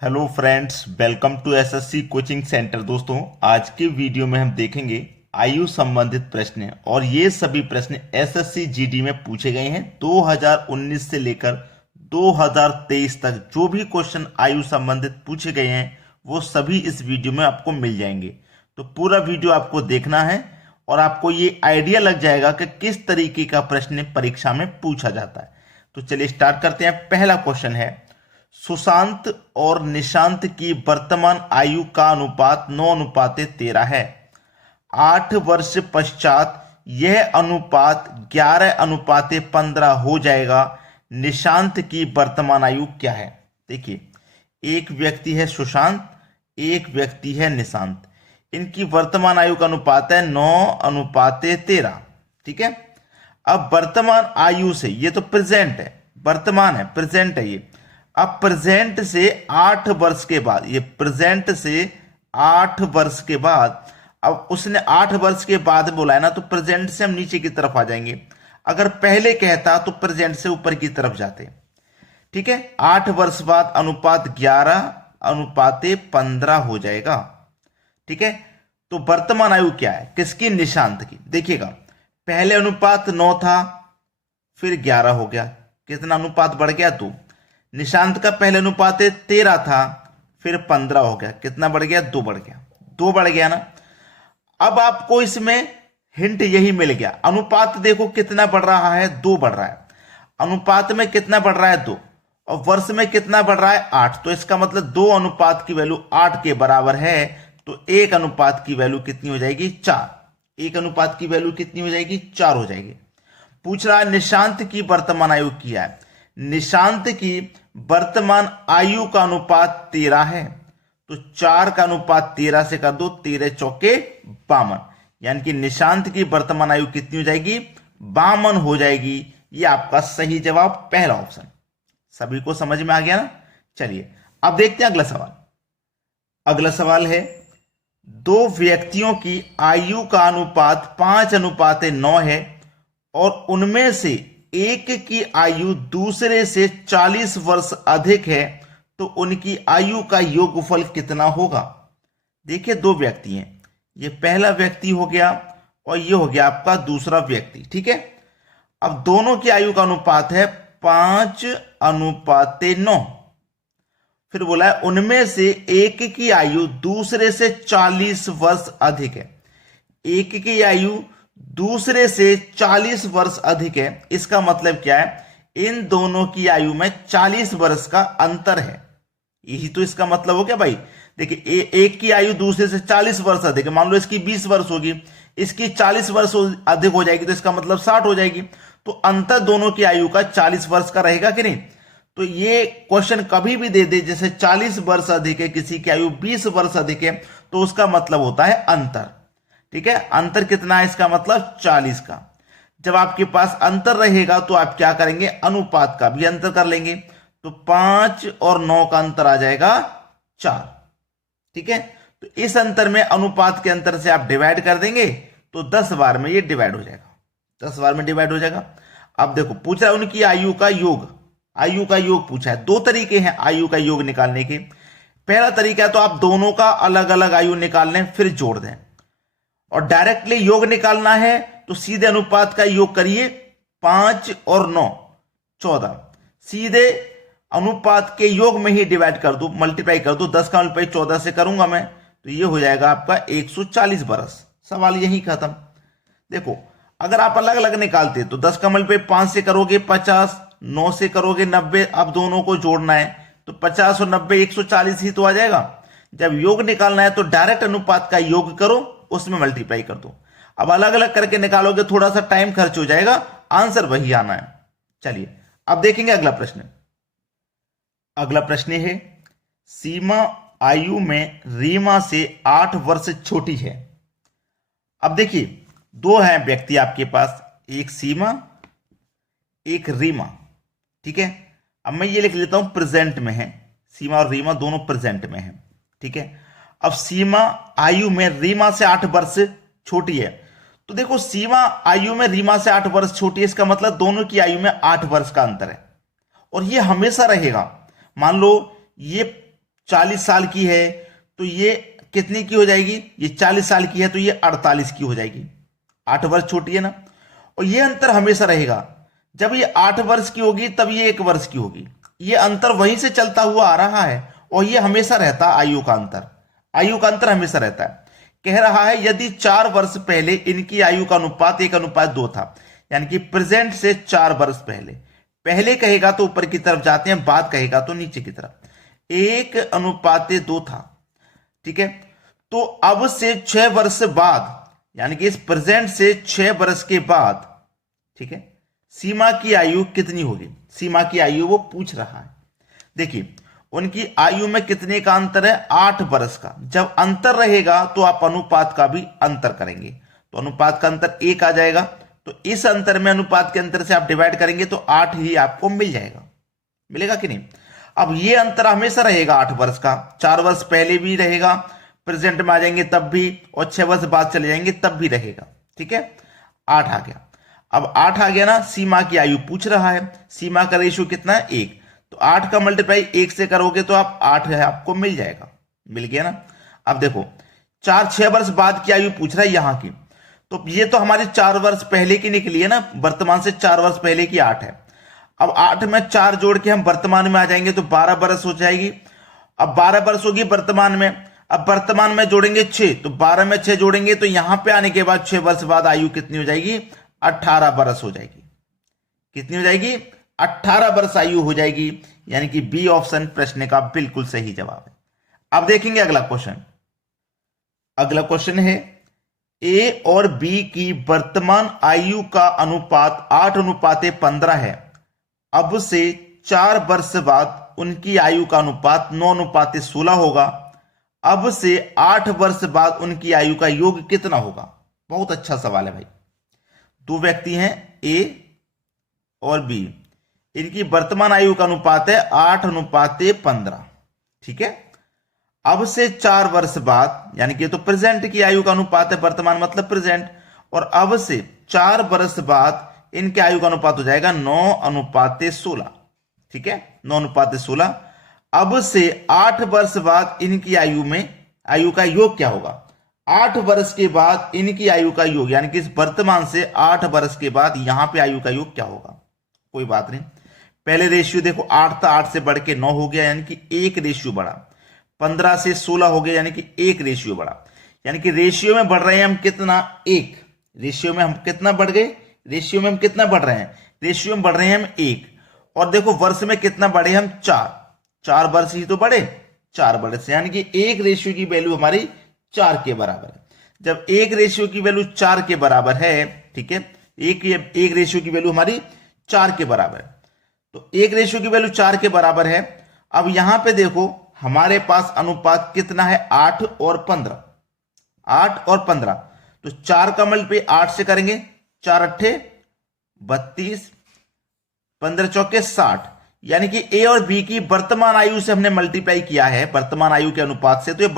Hello friends, welcome to SSC coaching centre. दोस्तों, आज के वीडियो में हम देखेंगे आयु संबंधित प्रश्न और ये सभी प्रश्न एसएससी जीडी में पूछे गए हैं 2019 से लेकर 2023 तक। जो भी क्वेश्चन आयु संबंधित पूछे गए हैं वो सभी इस वीडियो में आपको मिल जाएंगे। तो पूरा वीडियो आपको देखना है और आपको ये आइडिया लग जाएगा कि किस तरीके का प्रश्न परीक्षा में पूछा जाता है। तो चलिए स्टार्ट करते हैं। पहला क्वेश्चन है, सुशांत और निशांत की वर्तमान आयु का अनुपात 9:13 है। 8 वर्ष पश्चात यह अनुपात 11:15 हो जाएगा। निशांत की वर्तमान आयु क्या है? देखिए, एक व्यक्ति है सुशांत, एक व्यक्ति है निशांत। इनकी वर्तमान आयु का अनुपात है 9:13। ठीक है। अब वर्तमान आयु से, ये तो प्रेजेंट है, वर्तमान है, प्रेजेंट है ये। अब प्रेजेंट से 8 वर्ष के बाद, ये प्रेजेंट से 8 वर्ष के बाद, अब उसने 8 वर्ष के बाद बोला है ना, तो प्रेजेंट से हम नीचे की तरफ आ जाएंगे। अगर पहले कहता तो प्रेजेंट से ऊपर की तरफ जाते। ठीक है। 8 वर्ष बाद अनुपात 11:15 हो जाएगा। ठीक है। तो वर्तमान आयु क्या है किसकी? निशांत की। देखिएगा, पहले अनुपात 9 था, फिर 11 हो गया। कितना अनुपात बढ़ गया? 2। निशांत का पहले अनुपात 13 था, फिर 15 हो गया। कितना बढ़ गया? 2 बढ़ गया। 2 बढ़ गया ना। अब आपको इसमें हिंट यही मिल गया। अनुपात देखो कितना बढ़ रहा है, 2 बढ़ रहा है। अनुपात में कितना बढ़ रहा है? 2। और वर्ष में कितना बढ़ रहा है? 8। तो इसका मतलब 2 अनुपात की वैल्यू 8 के बराबर है। तो 1 अनुपात की वैल्यू कितनी हो जाएगी? 4। 1 अनुपात की वैल्यू कितनी हो जाएगी? 4 हो जाएगी। पूछ रहा है निशांत की वर्तमान आयु क्या है। निशांत की वर्तमान आयु का अनुपात 13 है। तो 4 का अनुपात 13 से कर दो, 13 चौके 52। यानी कि निशांत की वर्तमान आयु कितनी हो जाएगी? 52 हो जाएगी। ये आपका सही जवाब, पहला ऑप्शन। सभी को समझ में आ गया ना? चलिए अब देखते हैं अगला सवाल। अगला सवाल है, 2 व्यक्तियों की आयु का अनुपात 5:9 है और उनमें से एक की आयु दूसरे से 40 वर्ष अधिक है, तो उनकी आयु का योगफल कितना होगा? देखिए, 2 व्यक्ति हैं। ये पहला व्यक्ति हो गया और ये हो गया आपका दूसरा व्यक्ति। ठीक है। अब दोनों की आयु का अनुपात है 5:9। फिर बोला है उनमें से एक की आयु दूसरे से 40 वर्ष अधिक है। एक की आयु दूसरे से 40 वर्ष अधिक है। इसका मतलब क्या है? इन दोनों की आयु में 40 वर्ष का अंतर है। यही तो इसका मतलब हो गया भाई। देखिए, एक की आयु दूसरे से 40 वर्ष अधिक है। मान लो इसकी 20 वर्ष होगी, इसकी 40 वर्ष अधिक हो जाएगी, तो इसका मतलब 60 हो जाएगी। तो अंतर दोनों की आयु का 40 वर्ष का रहेगा कि नहीं? तो ये क्वेश्चन कभी भी दे दे, जैसे 40 वर्ष अधिक है, किसी की आयु 20 वर्ष अधिक है, तो उसका मतलब होता है अंतर। ठीक है। अंतर कितना है? इसका मतलब 40 का। जब आपके पास अंतर रहेगा तो आप क्या करेंगे? अनुपात का भी अंतर कर लेंगे। तो 5 और 9 का अंतर आ जाएगा 4। ठीक है। तो इस अंतर में, अनुपात के अंतर से आप डिवाइड कर देंगे तो 10 बार में ये डिवाइड हो जाएगा। 10 बार में डिवाइड हो जाएगा। अब देखो, पूछा है उनकी आयु का योग। आयु का योग पूछा है। 2 तरीके हैं आयु का योग निकालने के। पहला तरीका है तो आप दोनों का अलग अलग आयु निकाल लें, फिर जोड़ दें। और डायरेक्टली योग निकालना है तो सीधे अनुपात का योग करिए। 5 और 9 14। सीधे अनुपात के योग में ही डिवाइड कर दो, मल्टीप्लाई कर दो। 10 का मल्टीप्लाई 14 से करूंगा मैं, तो ये हो जाएगा आपका 140 बरस। सवाल यही खत्म। देखो, अगर आप अलग अलग निकालते तो 10 का मल्टीप्लाई 5 से करोगे 50, 9 से करोगे 90। अब दोनों को जोड़ना है तो 50 और 90 140 ही तो आ जाएगा। जब योग निकालना है तो डायरेक्ट अनुपात का योग करो, उसमें मल्टीप्लाई कर दो। अब अलग अलग करके निकालोगे, थोड़ा सा टाइम खर्च हो जाएगा, आंसर वही आना है। चलिए अब देखेंगे अगला प्रश्न। अगला प्रश्न है, सीमा आयु में रीमा से 8 वर्ष छोटी है। अब देखिए, 2 हैं व्यक्ति आपके पास, एक सीमा, एक रीमा। ठीक है। अब मैं ये लिख लेता हूं प्रेजेंट में है। सीमा और रीमा दोनों प्रेजेंट में है। ठीक है। अब सीमा आयु में रीमा से 8 वर्ष छोटी है। तो देखो, सीमा आयु में रीमा से 8 वर्ष छोटी है, इसका मतलब दोनों की आयु में 8 वर्ष का अंतर है। और ये हमेशा रहेगा। मान लो ये 40 साल की है तो ये कितनी की हो जाएगी, ये 40 साल की है तो ये 48 की हो जाएगी। 8 वर्ष छोटी है ना। और ये अंतर हमेशा रहेगा, जब ये 8 वर्ष की होगी तब ये 1 वर्ष की होगी। ये अंतर वहीं से चलता हुआ आ रहा है और ये हमेशा रहता है, आयु का अंतर, आयु का अंतर हमेशा रहता है। कह रहा है यदि 4 वर्ष पहले इनकी आयु का अनुपात 1:2 था, यानी कि प्रेजेंट से 4 वर्ष पहले, पहले कहेगा तो ऊपर की तरफ जाते हैं, बाद कहेगा तो नीचे की तरफ, 1:2 था, ठीक है। तो अब से 6 वर्ष बाद, यानी कि इस प्रेजेंट से 6 वर्ष के बाद, ठीक है, सीमा की आयु कितनी होगी, सीमा की आयु वो पूछ रहा है। देखिए उनकी आयु में कितने का अंतर है, 8 वर्ष का। जब अंतर रहेगा तो आप अनुपात का भी अंतर करेंगे, तो अनुपात का अंतर 1 आ जाएगा, तो इस अंतर में अनुपात के अंतर से आप डिवाइड करेंगे तो 8 ही आपको मिल जाएगा, मिलेगा कि नहीं। अब ये अंतर हमेशा रहेगा 8 वर्ष का, 4 वर्ष पहले भी रहेगा, प्रेजेंट में आ जाएंगे तब भी, और 6 वर्ष बाद चले जाएंगे तब भी रहेगा, ठीक है। 8 आ गया। अब 8 आ गया ना, सीमा की आयु पूछ रहा है, सीमा का रेशियो कितना है 1, तो 8 का मल्टीप्लाई 1 से करोगे तो आप 8 है आपको मिल जाएगा, मिल गया ना। अब देखो 6 वर्ष बाद की आयु पूछ रहा है यहां की, तो ये तो हमारी 4 वर्ष पहले की निकली है ना, वर्तमान से 4 वर्ष पहले की 8 है। अब 8 में 4 जोड़ के हम वर्तमान में आ जाएंगे तो 12 वर्ष हो जाएगी। अब 12 वर्ष होगी वर्तमान में, अब वर्तमान में जोड़ेंगे 6, तो 12 में 6 जोड़ेंगे तो यहां पे आने के बाद 6 वर्ष बाद आयु कितनी हो जाएगी, 18 वर्ष हो जाएगी। कितनी हो जाएगी, 18 वर्ष आयु हो जाएगी, यानी कि बी ऑप्शन प्रश्न का बिल्कुल सही जवाब है। अब देखेंगे अगला क्वेश्चन। अगला क्वेश्चन है ए और बी की वर्तमान आयु का अनुपात 8:15 है। अब से 4 वर्ष बाद उनकी आयु का अनुपात 9:16 होगा। अब से 8 वर्ष बाद उनकी आयु का योग कितना होगा। बहुत अच्छा सवाल है भाई। दो व्यक्ति हैं ए और बी, इनकी वर्तमान आयु का अनुपात है 8:15, ठीक है। अब से 4 वर्ष बाद, यानी कि तो प्रेजेंट की आयु का अनुपात है, वर्तमान मतलब प्रेजेंट, और अब से 4 वर्ष बाद इनके आयु का अनुपात हो जाएगा 9:16, ठीक है, 9:16। अब से 8 वर्ष बाद इनकी आयु का योग क्या होगा, 8 वर्ष के बाद इनकी आयु का योग, यानी कि इस वर्तमान से 8 वर्ष के बाद यहां पे आयु का योग क्या होगा। कोई बात नहीं, पहले रेशियो देखो 8 था, 8 से बढ़ के 9 हो गया, यानी कि 1 रेशियो बढ़ा। 15 से 16 हो गया, यानी कि 1 रेशियो बढ़ा, यानी कि रेशियो में बढ़ रहे हैं हम कितना, 1। रेशियो में हम कितना बढ़ गए, रेशियो में हम कितना बढ़ रहे हैं, रेशियो में बढ़ रहे हैं हम 1। और देखो वर्ष में कितना बढ़े हम, 4 वर्ष ही तो बढ़े, 4 वर्ष, यानी कि 1 रेशियो की वैल्यू हमारी 4 के बराबर है। जब 1 रेशियो की वैल्यू 4 के बराबर है, ठीक है, एक रेशियो की वैल्यू हमारी 4 के बराबर है, तो 1 रेशियो की वैल्यू 4 के बराबर है। अब यहां पे देखो हमारे पास अनुपात कितना है, 8 और 15, 8 और 15, तो 4 का मल्टीप्लाई 8 से करेंगे, 4 अट्ठे 32, 15 चौके 60, यानी कि ए और बी की वर्तमान आयु से हमने मल्टीप्लाई किया है, वर्तमान आयु के अनुपात से, तो ये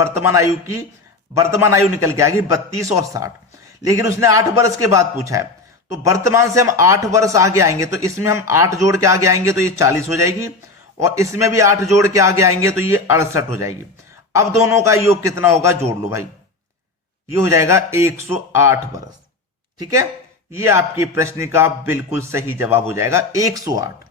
वर्तमान आयु निकल के आ गई 32 और 60। लेकिन उसने 8 वर्ष के बाद पूछा है, तो वर्तमान से हम 8 वर्ष आगे आएंगे, तो इसमें हम 8 जोड़ के आगे आएंगे तो ये 40 हो जाएगी, और इसमें भी 8 जोड़ के आगे आएंगे तो ये 68 हो जाएगी। अब दोनों का योग कितना होगा, जोड़ लो भाई, ये हो जाएगा 108 वर्ष, ठीक है। ये आपके प्रश्न का बिल्कुल सही जवाब हो जाएगा 108।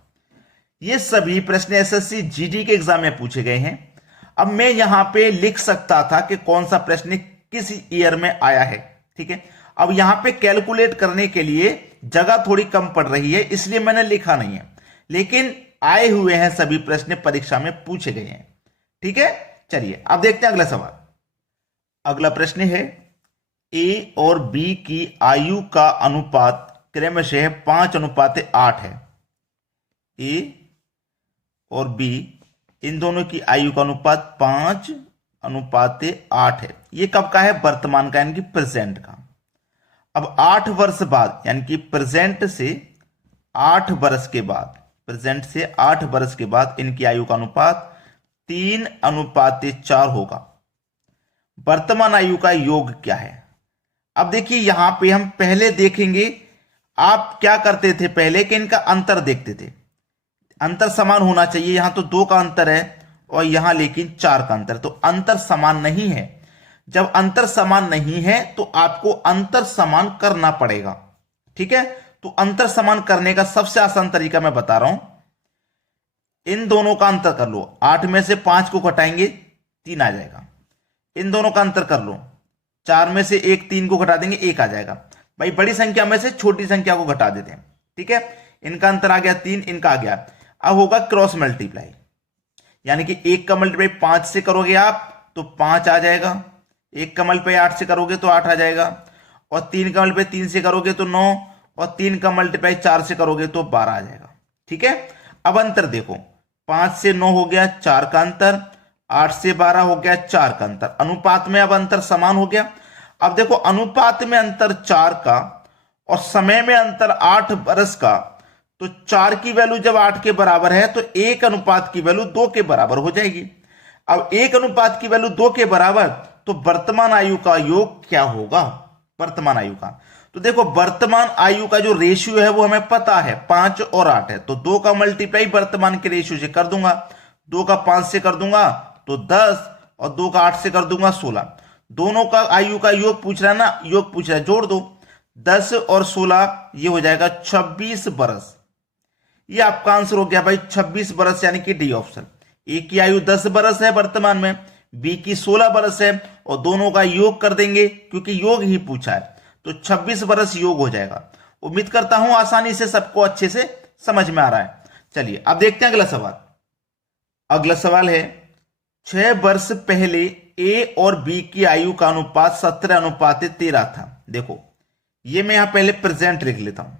ये सभी प्रश्न एसएससी जीडी के एग्जाम में पूछे गए हैं। अब मैं यहां पे लिख सकता था कि कौन सा प्रश्न किस ईयर में आया है, ठीक है। अब यहां पे कैलकुलेट करने के लिए जगह थोड़ी कम पड़ रही है, इसलिए मैंने लिखा नहीं है, लेकिन आए हुए हैं सभी प्रश्न, परीक्षा में पूछे गए हैं, ठीक है। चलिए अब देखते हैं अगला सवाल। अगला प्रश्न है ए और बी की आयु का अनुपात क्रमशः 5:8 है। ए और बी इन दोनों की आयु का अनुपात 5:8 है। ये कब का है, वर्तमान का, यानी कि प्रेजेंट का। अब 8 वर्ष बाद, यानी कि प्रेजेंट से 8 वर्ष के बाद, प्रेजेंट से 8 वर्ष के बाद इनकी आयु का अनुपात 3:4 होगा। वर्तमान आयु का योग क्या है। अब देखिए यहां पे हम पहले देखेंगे, आप क्या करते थे पहले कि इनका अंतर देखते थे, अंतर समान होना चाहिए। यहां तो 2 का अंतर है और यहां लेकिन 4 का अंतर, तो अंतर समान नहीं है। जब अंतर समान नहीं है तो आपको अंतर समान करना पड़ेगा। ठीक है, तो अंतर समान करने का सबसे आसान तरीका मैं बता रहा हूं। इन दोनों का अंतर कर लो, 8 में से 5 को घटाएंगे 3 आ जाएगा। इन दोनों का अंतर कर लो, 4 में से 1 3 को घटा देंगे 1 आ जाएगा। भाई बड़ी संख्या में से छोटी संख्या को घटा देते हैं। ठीक है, इनका अंतर आ गया 3, इनका आ गया। अब होगा क्रॉस मल्टीप्लाई, यानी कि 1 का मल्टीप्लाई 5 से करोगे आप तो 5 आ जाएगा, 1 का मल्टीप्लाई 8 से करोगे तो 8 आ जाएगा, और 3 का मल्टीप्लाई 3 से करोगे तो 9, और 3 का मल्टीप्लाई 4 से करोगे तो 12 आ जाएगा। ठीक है, अब अंतर देखो, 5 से 9 हो गया 4 का अंतर, 8 से 12 हो गया 4 का अंतर, अनुपात में अब अंतर समान हो गया। अब देखो अनुपात में अंतर 4 का और समय में अंतर 8 बरस का, तो 4 की वैल्यू जब 8 के बराबर है तो 1 अनुपात की वैल्यू 2 के बराबर हो जाएगी। अब 1 अनुपात की वैल्यू 2 के बराबर, तो वर्तमान आयु का योग क्या होगा, वर्तमान आयु का। तो देखो वर्तमान आयु का जो रेशियो है वो हमें पता है 5 और 8 है, तो 2 का मल्टीप्लाई वर्तमान के रेशियो से कर दूंगा, 2 का 5 से कर दूंगा तो 10, और 2 का 8 से कर दूंगा 16। दोनों का आयु का योग पूछ रहा है ना, योग पूछ रहा है, जोड़ दो 10 और 16, ये हो जाएगा 26 बरस। ये आपका आंसर हो गया भाई 26 बरस, यानी कि डी ऑप्शन। ए की आयु 10 बरस है वर्तमान में, बी की 16 बरस है, और दोनों का योग कर देंगे क्योंकि योग ही पूछा है, तो 26 बरस योग हो जाएगा। उम्मीद करता हूं आसानी से सबको अच्छे से समझ में आ रहा है। चलिए अब देखते हैं अगला सवाल। अगला सवाल है, 6 वर्ष पहले ए और बी की आयु का अनुपात 17:13 था। देखो ये मैं यहां पहले प्रेजेंट लिख लेता हूं,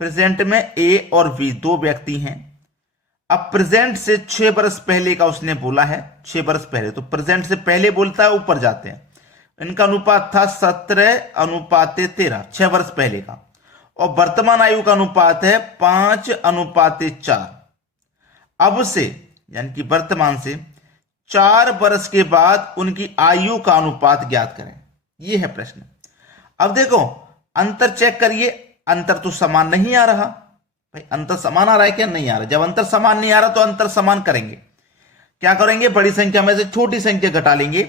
प्रेजेंट में ए और बी दो व्यक्ति हैं। अब प्रेजेंट से 6 वर्ष पहले का उसने बोला है, 6 वर्ष पहले, तो प्रेजेंट से पहले बोलता है, ऊपर जाते हैं। इनका अनुपात था 17:13, 6 वर्ष पहले का, और वर्तमान आयु का अनुपात है 5:4। अब से यानी कि वर्तमान से 4 वर्ष के बाद उनकी आयु का अनुपात ज्ञात करें, यह है प्रश्न। अब देखो अंतर चेक करिए, अंतर तो समान नहीं आ रहा। भाई अंतर समान आ रहा है क्या, नहीं आ रहा। जब अंतर समान नहीं आ रहा तो अंतर समान करेंगे, क्या करेंगे, बड़ी संख्या में से छोटी संख्या घटा लेंगे,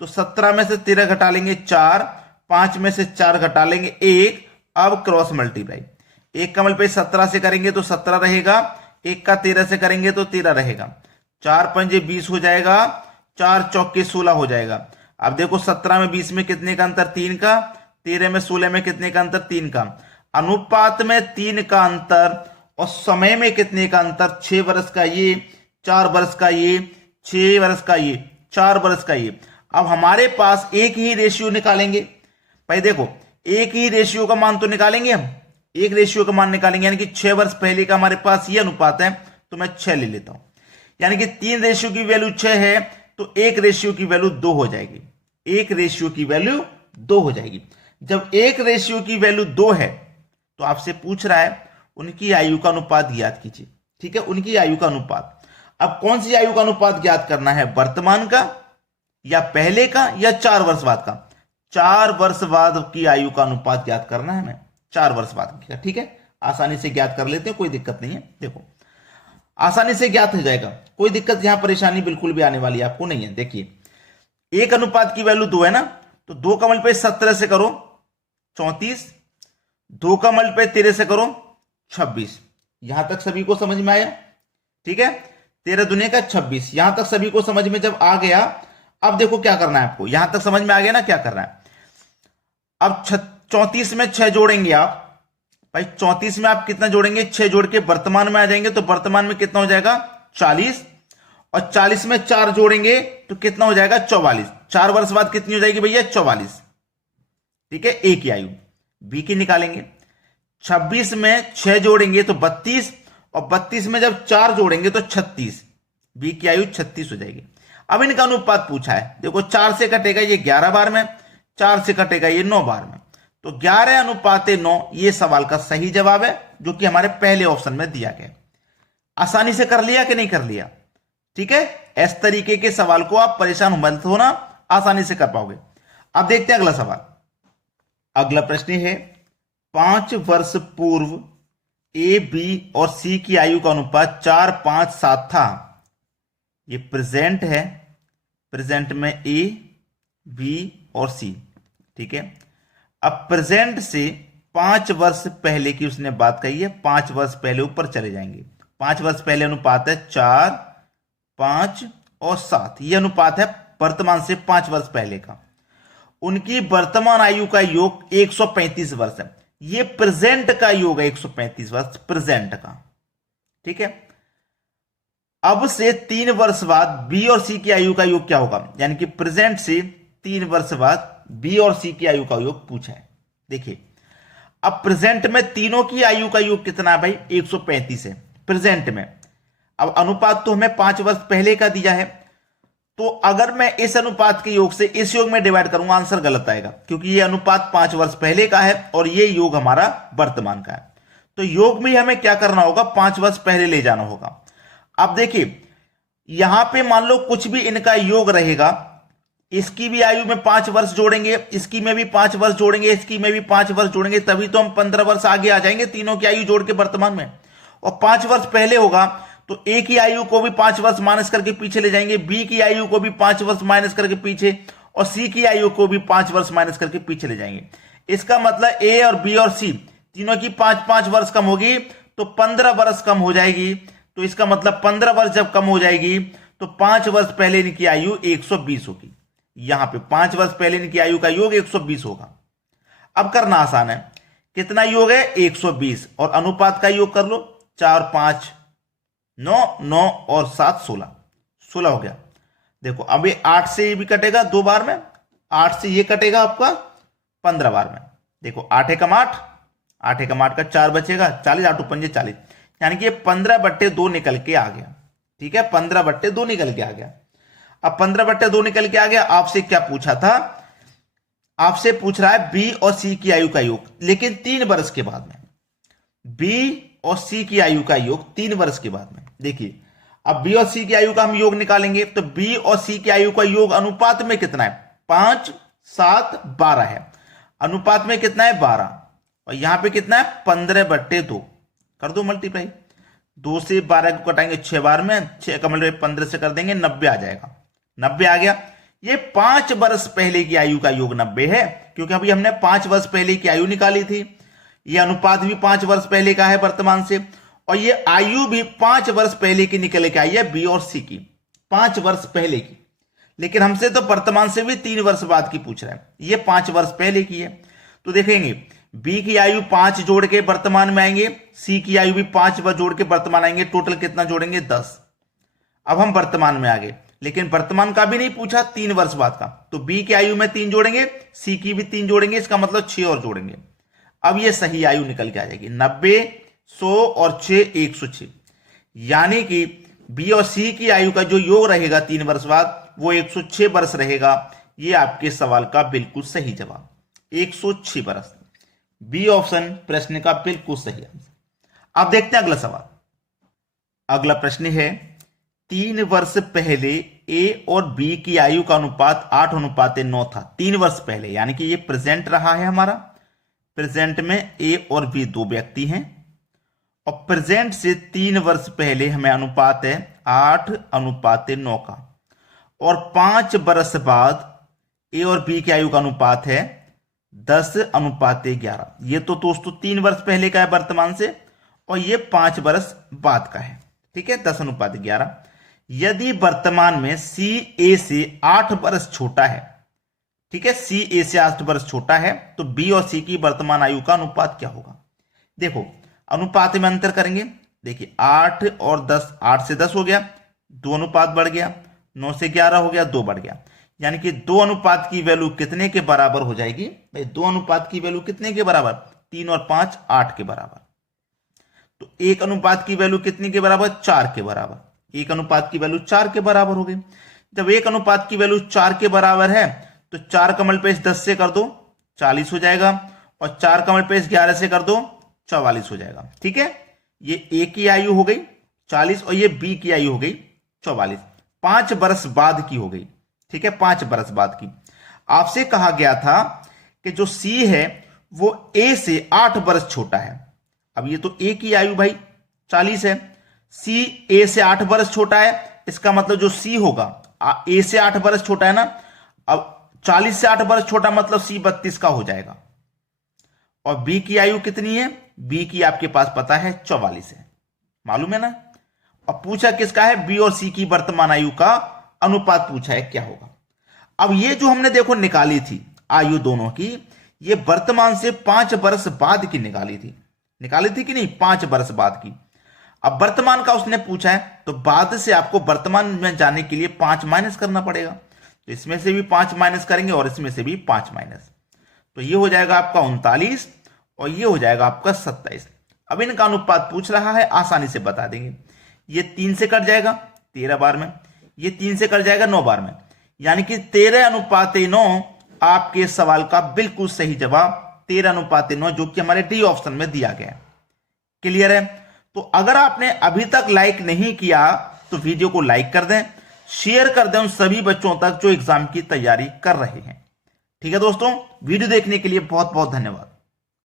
तो 17 में से 13 घटा लेंगे 4, 5 में से 4 घटा लेंगे 1। अब क्रॉस मल्टीप्लाई, 1 का मल्टीप्लाई 17 से करेंगे तो 17 रहेगा, 1 का 13 से करेंगे तो 13 रहेगा, 4 पंजे 20 हो जाएगा, 4 चौके 16 हो जाएगा। अब देखो 17 में 20 में कितने का अंतर, 3 का, 13 में 16 में कितने का अंतर, 3 का। अनुपात में 3 का अंतर, और समय में कितने का अंतर, 6 वर्ष का ये, 4 वर्ष का ये, 6 वर्ष का ये, 4 वर्ष का ये। अब हमारे पास एक ही रेशियो निकालेंगे। भाई देखो एक ही रेशियो का मान तो निकालेंगे, हम एक रेशियो का मान निकालेंगे, यानी कि 6 वर्ष पहले का हमारे पास ये अनुपात है, तो मैं 6 ले लेता हूं। यानी कि 3 रेशियो की वैल्यू 6 है, तो 1 रेशियो की वैल्यू 2 हो जाएगी, 1 रेशियो की वैल्यू 2 हो जाएगी। जब 1 रेशियो की वैल्यू 2 है तो आपसे पूछ रहा है उनकी आयु का अनुपात ज्ञात कीजिए। ठीक है, उनकी आयु का अनुपात। अब कौन सी आयु का अनुपात ज्ञात करना है, वर्तमान का या पहले का या 4 वर्ष बाद का। 4 वर्ष बाद की आयु का अनुपात ज्ञात करना है हमें, 4 वर्ष बाद का। ठीक है, आसानी से ज्ञात कर लेते हैं, कोई दिक्कत नहीं है। देखो आसानी से ज्ञात हो जाएगा, कोई दिक्कत यहां परेशानी बिल्कुल भी आने वाली आपको नहीं है। देखिए 1 अनुपात की वैल्यू 2 है ना, तो 2 का मल्टीप्लाई 17 से करो 34, 2 का मल्टीप्लाई 13 से करो 26। यहां तक सभी को समझ में आया। ठीक है, 13 दुनिया का 26, यहां तक सभी को समझ में जब आ गया, अब देखो क्या करना है आपको, यहां तक समझ में आ गया ना क्या करना है। अब 34 में 6 जोड़ेंगे आप। भाई 34 में आप कितना जोड़ेंगे, 6 जोड़ के वर्तमान में आ जाएंगे, तो वर्तमान में कितना हो जाएगा 40, और 40 में 4 जोड़ेंगे तो कितना हो जाएगा 44। 4 वर्ष बाद कितनी हो जाएगी भैया 44। ठीक है, ए की आयु, बी की निकालेंगे। 26 में 6 जोड़ेंगे तो 32, और 32 में जब 4 जोड़ेंगे तो 36, बी की आयु 36 हो जाएगी। अब इनका अनुपात पूछा है, देखो 4 से कटेगा ये 11 बार में, 4 से कटेगा ये 9 बार में, तो 11:9 ये सवाल का सही जवाब है, जो कि हमारे पहले ऑप्शन में दिया गया। आसानी से कर लिया कि नहीं कर लिया। ठीक है, इस तरीके के सवाल को आप परेशान मत होना, आसानी से कर पाओगे। अब देखते हैं अगला सवाल। अगला प्रश्न है, 5 वर्ष पूर्व ए, बी और सी की आयु का अनुपात 4, 5, 7 था। ये प्रेजेंट है, प्रेजेंट में ए, बी और सी, ठीक है। अब प्रेजेंट से 5 वर्ष पहले की उसने बात कही है, 5 वर्ष पहले ऊपर चले जाएंगे। 5 वर्ष पहले अनुपात है 4, 5 और 7, ये अनुपात है वर्तमान से 5 वर्ष पहले का। उनकी वर्तमान आयु का योग 135 वर्ष है। ये प्रेजेंट का योग है 135 वर्ष, प्रेजेंट का, ठीक है। अब से 3 वर्ष बाद बी और सी की आयु का योग क्या होगा, यानी कि प्रेजेंट से 3 वर्ष बाद बी और सी की आयु का योग पूछा है। देखिए अब प्रेजेंट में तीनों की आयु का योग कितना है भाई, 135 है प्रेजेंट में। अब अनुपात तो हमें 5 वर्ष पहले का दिया है, तो अगर मैं इस अनुपात के योग से इस योग में डिवाइड करूंगा आंसर गलत आएगा, क्योंकि ये अनुपात 5 वर्ष पहले का है और ये योग हमारा वर्तमान का है। तो योग में हमें क्या करना होगा, 5 वर्ष पहले ले जाना होगा। अब देखिए यहां पे मान लो कुछ भी इनका योग रहेगा, इसकी भी आयु में 5 वर्ष जोड़ेंगे, इसकी में भी 5 वर्ष जोड़ेंगे, इसकी में भी 5 वर्ष जोड़ेंगे, तभी तो हम 15 वर्ष आगे आ जाएंगे तीनों की आयु जोड़ के वर्तमान में। और 5 वर्ष पहले होगा तो ए की आयु को भी 5 वर्ष माइनस करके पीछे ले जाएंगे, बी की आयु को भी 5 वर्ष माइनस करके पीछे, और सी की आयु को भी 5 वर्ष माइनस करके पीछे ले जाएंगे। इसका मतलब ए और बी और सी तीनों की 5-5 वर्ष कम होगी तो 15 वर्ष कम हो जाएगी। तो इसका मतलब 15 वर्ष जब कम हो जाएगी तो 5 वर्ष पहले इनकी आयु 120 होगी। यहां पे 5 वर्ष पहले इनकी आयु का योग 120 होगा। अब करना आसान है, कितना योग है 120, और अनुपात का योग कर लो, 4, 5, 9, 9 और 7, 16, 16 हो गया। देखो अब ये 8 से ये भी कटेगा 2 बार में, 8 से ये कटेगा आपका 15 बार में। देखो 8 एकम 8, 8 एकम 8 का 4 बचेगा, 40, 8 पंजे 40, यानी कि 15/2 निकल के आ गया, ठीक है, 15/2 निकल के आ गया। अब 15/2 निकल के आ गया। आपसे क्या पूछा था, आपसे पूछ रहा है बी और सी की आयु का योग, लेकिन 3 वर्ष के बाद में। बी और सी की आयु का योग 3 वर्ष के बाद में। देखिए अब बी और सी की आयु का हम योग निकालेंगे तो बी और सी की आयु का योग अनुपात में कितना है, 5, 7, 12 है। अनुपात में कितना है 12, और यहां पे कितना है 15/2, कर दो मल्टीप्लाई, 2 से 12 को कटाएंगे 6 बार में, 6 का मल्टीप्लाई 15 से कर देंगे, 90 आ जाएगा, 90 आ गया। ये 5 वर्ष पहले की आयु का योग 90 है, क्योंकि अभी हमने 5 वर्ष पहले की आयु निकाली थी। ये अनुपात भी 5 वर्ष पहले का है वर्तमान से, और ये आयु भी 5 वर्ष पहले की निकल के आई है बी और सी की, 5 वर्ष पहले की। लेकिन हमसे तो वर्तमान से भी 3 वर्ष बाद की पूछ रहा है, ये 5 वर्ष पहले की है। तो देखेंगे बी की आयु 5 जोड़ के वर्तमान में आएंगे, सी की आयु भी 5 जोड़ के वर्तमान आएंगे, टोटल कितना जोड़ेंगे 10। अब हम वर्तमान में आ गए, लेकिन वर्तमान का भी नहीं पूछा, 3 वर्ष बाद का। तो बी की आयु में 3 जोड़ेंगे, सी की भी 3 जोड़ेंगे, इसका मतलब 6 और जोड़ेंगे। अब ये सही आयु निकल के आ जाएगी, 90, 100 और 6, 106। यानी कि बी और सी की आयु का जो योग रहेगा 3 वर्ष बाद वो 106 वर्ष रहेगा। ये आपके सवाल का बिल्कुल सही जवाब, 106 वर्ष। बी ऑप्शन प्रश्न का बिल्कुल सही आंसर। अब देखते हैं अगला सवाल। अगला प्रश्न है, 3 वर्ष पहले ए और बी की आयु का अनुपात 8:9 था। 3 वर्ष पहले, यानी कि ये प्रेजेंट रहा है हमारा। प्रेजेंट में ए और बी 2 व्यक्ति हैं, और प्रेजेंट से 3 वर्ष पहले हमें अनुपात है 8:9 का, और 5 वर्ष बाद ए और बी की आयु का अनुपात है 10:11। ये तो दोस्तों 3 वर्ष पहले का है वर्तमान से, और ये 5 वर्ष बाद का है, ठीक है, 10:11। यदि वर्तमान में सी ए से 8 वर्ष छोटा है, ठीक है, सी ए से 8 वर्ष छोटा है, तो बी और सी की वर्तमान आयु का अनुपात क्या होगा। देखो अनुपात में अंतर करेंगे, देखिए 8 और 10, 8 से 10 हो गया, 2 अनुपात बढ़ गया, 9 से 11 हो गया, 2 बढ़ गया, यानी कि 2 अनुपात की वैल्यू कितने के बराबर हो जाएगी भाई, 2 अनुपात की वैल्यू कितने के बराबर, 3 और 5 8 के बराबर। तो 1 अनुपात की वैल्यू कितने के बराबर, 4 के बराबर। 1 अनुपात की वैल्यू 4 के बराबर हो गई। जब 1 अनुपात की वैल्यू 4 के बराबर है तो 4 का मल्टीप्लाई 10 से कर दो 40 हो जाएगा, और 4 का मल्टीप्लाई 11 से कर दो 44 हो जाएगा, ठीक है। ये ए की आयु हो गई 40, और ये बी की आयु हो गई 44, 5 वर्ष बाद की हो गई, ठीक है, 5 वर्ष बाद की। आपसे कहा गया था कि जो सी है वो ए से 8 वर्ष छोटा है। अब ये तो ए की आयु भाई 40 है, सी ए से 8 वर्ष छोटा है, इसका मतलब जो सी होगा, ए से 8 बरस छोटा है ना, अब 40 से 8 बरस छोटा मतलब सी 32 का हो जाएगा। और बी की आयु कितनी है, बी की आपके पास पता है 44 है, मालूम है ना। अब पूछा किसका है, बी और सी की वर्तमान आयु का अनुपात पूछा है, क्या होगा। अब ये जो हमने देखो निकाली थी आयु दोनों की, ये वर्तमान से 5 वर्ष बाद की निकाली थी कि नहीं, 5 वर्ष बाद की। अब वर्तमान का उसने पूछा है तो बाद से आपको वर्तमान में जाने के लिए 5 माइनस करना पड़ेगा, तो इसमें से भी 5 माइनस करेंगे और इसमें से भी 5 माइनस, तो ये हो जाएगा आपका 39 और ये हो जाएगा आपका 27। अब इनका अनुपात पूछ रहा है, आसानी से बता देंगे। ये 3 से कट जाएगा 13 बार में, ये 3 से कट जाएगा 9 बार में, यानी कि 13:9 आपके सवाल का बिल्कुल सही जवाब 13:9, जो कि हमारे डी ऑप्शन में दिया गया है। क्लियर है। तो अगर आपने अभी तक लाइक नहीं किया तो वीडियो को लाइक कर दें, शेयर कर दें उन सभी बच्चों तक जो एग्जाम की तैयारी कर रहे हैं। ठीक है दोस्तों, वीडियो देखने के लिए बहुत बहुत धन्यवाद।